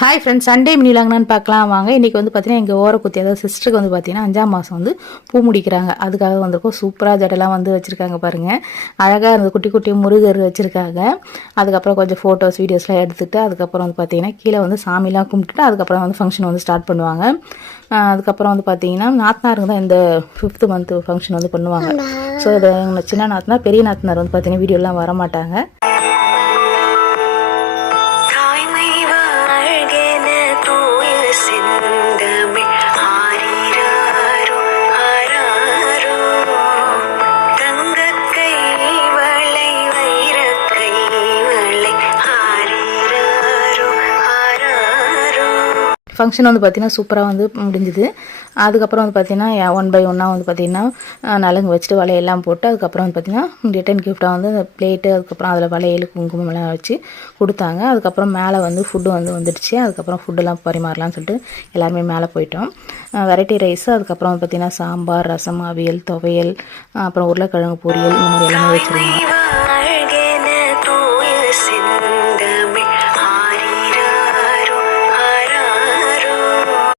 Hi friends, Sunday மினிலாங்கன்னு பார்க்கலாம் வாங்க. இன்றைக்கி வந்து பார்த்தீங்கன்னா எங்கள் ஓரக்குத்தி, அதாவது சிஸ்டருக்கு வந்து பார்த்தீங்கன்னா 5ஆம் மாதம் வந்து பூ முடிக்கிறாங்க. அதுக்காக வந்திருக்கோம். சூப்பராக ஜடெல்லாம் வந்து வச்சுருக்காங்க பாருங்கள். அழகாக இருந்தது. குட்டி குட்டி முருகர் வச்சுருக்காங்க. அதுக்கப்புறம் கொஞ்சம் ஃபோட்டோஸ் வீடியோஸ்லாம் எடுத்துகிட்டு அதுக்கப்புறம் வந்து பார்த்தீங்கன்னா கீழே வந்து சாமிலாம் கும்பிட்டுட்டு அதுக்கப்புறம் வந்து ஃபங்க்ஷன் வந்து ஸ்டார்ட் பண்ணுவாங்க. அதுக்கப்புறம் வந்து பார்த்தீங்கன்னா நாத்தனாருங்க தான் இந்த 5th மந்த் ஃபங்க்ஷன் வந்து பண்ணுவாங்க. ஸோ இது சின்ன நாத்தனார், பெரிய நாத்தனார் வந்து பார்த்தீங்கன்னா வீடியோலாம் வர மாட்டாங்க. ஃபங்க்ஷன் வந்து பார்த்திங்கன்னா சூப்பராக வந்து முடிஞ்சுது. அதுக்கப்புறம் வந்து பார்த்திங்கன்னா 1 by 1 வந்து பார்த்திங்கன்னா நலங்கு வச்சுட்டு வளையெல்லாம் போட்டு அதுக்கப்புறம் வந்து பார்த்திங்கன்னா ரிட்டன் கிஃப்டாக வந்து அந்த பிளேட்டு, அதுக்கப்புறம் அதில் வளையல் குங்குமம்லாம் வச்சு கொடுத்தாங்க. அதுக்கப்புறம் மேலே வந்து ஃபுட்டு வந்து வந்துடுச்சு. அதுக்கப்புறம் ஃபுட்டெல்லாம் பரிமாறலாம்னு சொல்லிட்டு எல்லாருமே மேலே போயிட்டோம். வெரைட்டி ரைஸ், அதுக்கப்புறம் வந்து பார்த்திங்கன்னா சாம்பார், ரசம், அவியல், துவையல், அப்புறம் உருளைக்கிழங்கு பொரியல், இந்த மாதிரி எல்லாமே வச்சுருந்தாங்க.